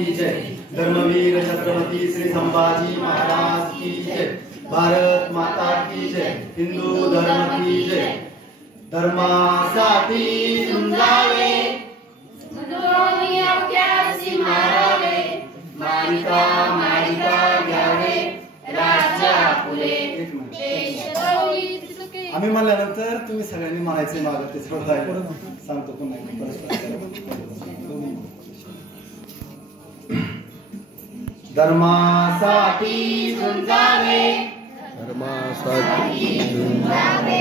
की जय। धर्मवीर छत्रपती श्री संभाजी महाराज की जय। भारत माता की जय। हिंदू धर्म की जय। धर्मासाठी झुंजावे, दोन्ही अवघ्यासी मारावे, मारिता मारिता घ्यावे, राज्य आपुले, देशद्रोही चुके. आम्ही म्हणल्यानंतर तुम्ही सगळ्यांनी म्हणायचे मागं ते स्पर्धा आहे. सांगतो पुन्हा धर्मासाठी झुंजावे, धर्मासाठी झुंजावे,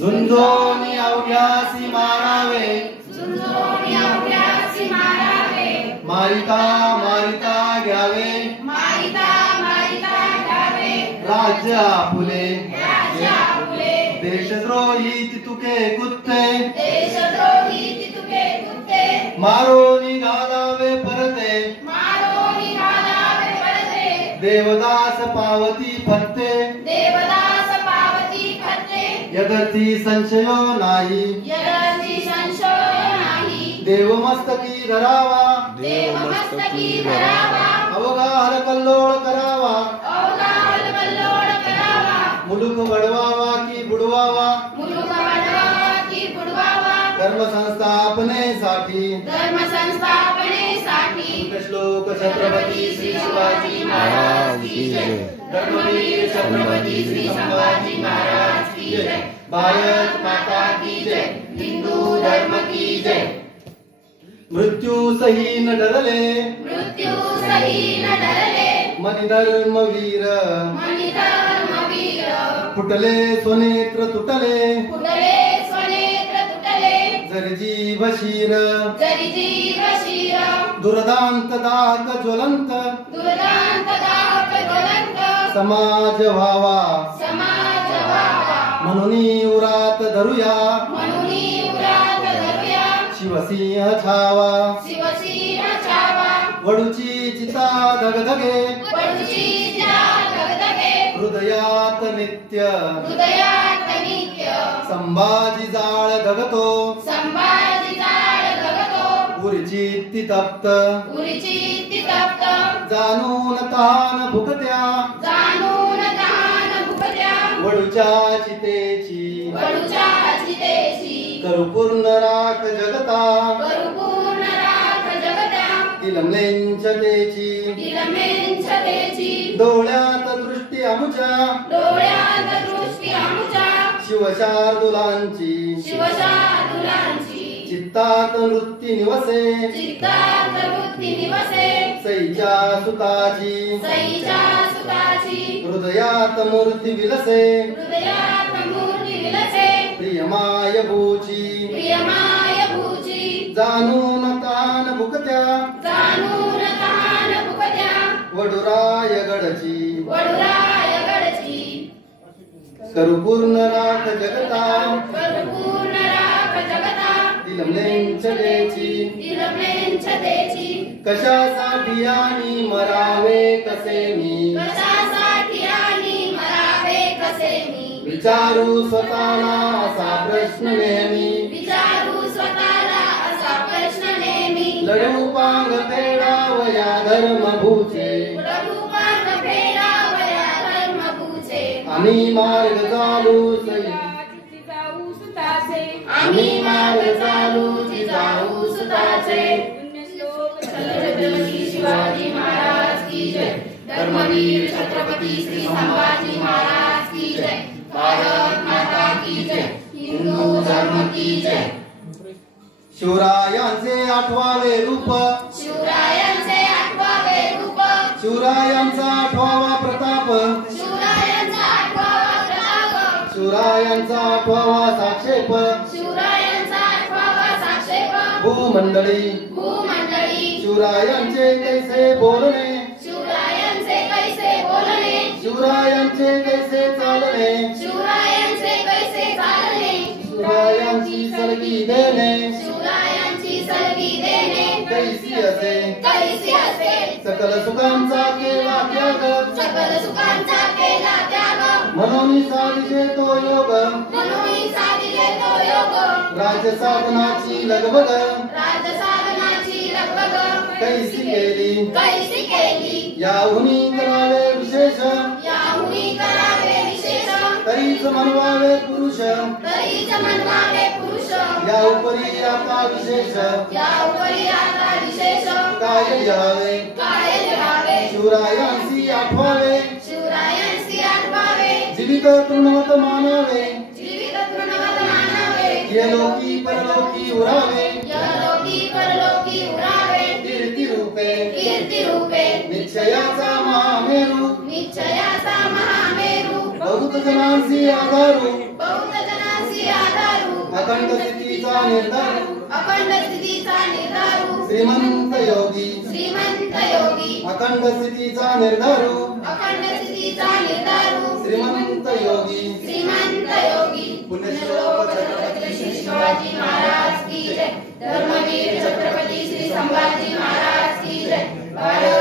झुंजोनी अवघ्यासी मारावे, झुंजोनी अवघ्यासी मारावे, मारिता मारिता घ्यावे, मारिता मारिता घ्यावे, राज्य आपुले, राज्य आपुले, देशद्रोही तितुके कुत्ते, देशद्रोही तितुके कुत्ते, मारोनी घालावे परते, मारोनी घालावे पडते, देवदास पावती फत्ते, देवदास पावती फत्ते, यदर्थी संशयो नाही, यदर्थी संशय नाही, देवमस्तकी धरावा, देवमस्तकी धरावा, अवघा हरकल्लोळ करावा, अवघा हलकल्लोळ करावा, मुलुक वडवावा की बुडवावा, मुलुख वाढवावा की बुडवावा, धर्म संस्थापनेसाठी धर्म संस्थापनेसाठी श्लोक छत्रपती श्री शिवाजी महाराज की जय। धर्मवीर छत्रपती श्री संभाजी महाराज की जय। भारत माता की जय। हिंदू धर्म की जय। मृत्यू सही न डरले, मृत्यू सही न डरले, मणिधर्मवीर मणिधर्मवीर, फुटले स्वनेत्र तुटले, फुटले स्वनेत्र तुटले, जरी जीव शीर, जरी जीव शिर, दुर्दांत दाहक ज्वलंत, दुर्दांत दाहक ज्वलंत, समाज व्हावा, समाज व्हावा, म्हणून उरात धरूया, म्हणून उरात धरूया, शिवसिंह छावा, शिवसिंह छावा, वडूची चिता धगधगे, पडूची ज्या धगधगे, हृदयात नित्य, हृदयात नित्य, संभाजी जाळ धगतो, संभाजी जाळ धगतो, उरची तप्त, उरीची तितप्त, जाणून तान भुकत्या, जाणून तान भुकत्या, वडूच्या चितेची, वडूच्या चितेची, करू पूर्ण राख जगता, परिपूर्ण राख जगता, तिलमलेंचतेची, तिलमेंछतेची, डोळ्यात दृष्टी अमुच्या, डोळ्यात दृष्टी आमुच्या, शिवशार्दुलांची, शिवशार्दुलांची, चित्तात वृत्ती निवसे, चित्तात वृत्ती निवसे, सईच्या सुताची, सईच्या सुताची, हृदयात मूर्ती विलसे, हृदयात मूर्ती विलसे, प्रियमाय भूची, प्रियमाय भूची, जाणून तान भुकत्या, जाणून तान भुकत्या, वडुरायगडची, वडुरायगडची, करू पूर्ण राख जगता, परिपूर्ण राख जगता, तिलमलेंचतेची, तिलमेंछतेची, कशासाठी आणि मरावे कसे मी, कशासाठी आणि मरावे कसे मी, विचारू स्वतःला असा प्रश्न नेहमी, विचारू स्वतःला असा प्रश्न नेहमी, लढू पांग फेडावया धर्मभूचे, प्रभुपाद फेडावया धर्मभूचे, आणि मार्ग चालू सई, जाऊ सुताचे, आम्ही मार्ग चालू जाऊ सुताचे, छत्रपती शिवाजी महाराज की जय। धर्मवीर छत्रपती श्री संभाजी महाराज की जय। भारत माता की जय। हिंदू धर्म की जय। शिवरायांचे आठवावे रूप, शिवरायांचे आठवावे रूप, शिवरायांचा आठवावा प्रताप, शिवरायांचा आठवावा प्रताप, शिवरायांचा आठवावा साक्षेप, शिवरायांचा आठवावा साक्षेप, भूमंडळी, भूमंडळी, शिवरायांचे कैसे बोलणे, शिवरायांचे कैसे बोलणे, शिवरायांचे कैसे चालणे, शिवरायांचे कैसे चालणे, शिवरायांची सलगी देणे, शिवरायांची सलगी देणे, कैसी असे, कैसी असे, सकल सुखांचा केला त्याग, सकल सुखांचा केला त्याग, म्हणून साधिले तो योग, म्हणून साधिले तो योग, राजसाधनाची लगबग, राजसाधनाची लगबग, कैसी केली कैसी केली याहुनी करावे विशेष याहुनी करावे विशेष तरीच म्हणवावे पुरुष तरीच म्हणवावे पुरुष या उपरी आता विशेष या उपरी आता विशेष काय लिहावे काय लिहावे शिवरायांसी आठवावे शिवरायांसी आठवावे जीवित तृणवत मानावे जीवित तृणवत मानावे येलोकी परलोकी उरावे यलोकी परलोकी उरावे कीर्ती रूपे निश्चयाचा महामेरू निश्चयाचा महामेरू बहुत जनांसी आधारू बहुत जनांसी आधारू अखंड स्थितीचा निर्धारू अखंड स्थितीचा निर्धारू श्रीमंत योगी अखंड स्थितीचा निर्धारू अखंड स्थितीचा निर्धारू श्रीमंत योगी पुण्यश्लोक छत्रपती श्री शिवाजी महाराज की जय धर्मवीर छत्रपती श्री संभाजी महाराज की जय भारत